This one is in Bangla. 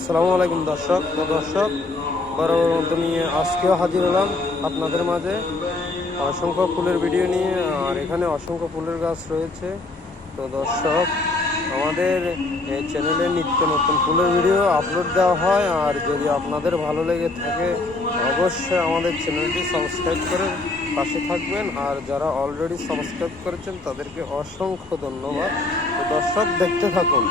আসসালামু আলাইকুম দর্শক বরাবর মতো নিয়ে আজকেও হাজির হলাম আপনাদের মাঝে অসংখ্য ফুলের ভিডিও নিয়ে। আর এখানে অসংখ্য ফুলের গাছ রয়েছে। তো দর্শক, আমাদের এই চ্যানেলে নিত্য নতুন ফুলের ভিডিও আপলোড দেওয়া হয়। আর যদি আপনাদের ভালো লেগে থাকে অবশ্যই আমাদের চ্যানেলটি সাবস্ক্রাইব করে পাশে থাকবেন। আর যারা অলরেডি সাবস্ক্রাইব করেছেন তাদেরকে অসংখ্য ধন্যবাদ। তো দর্শক, দেখতে থাকুন।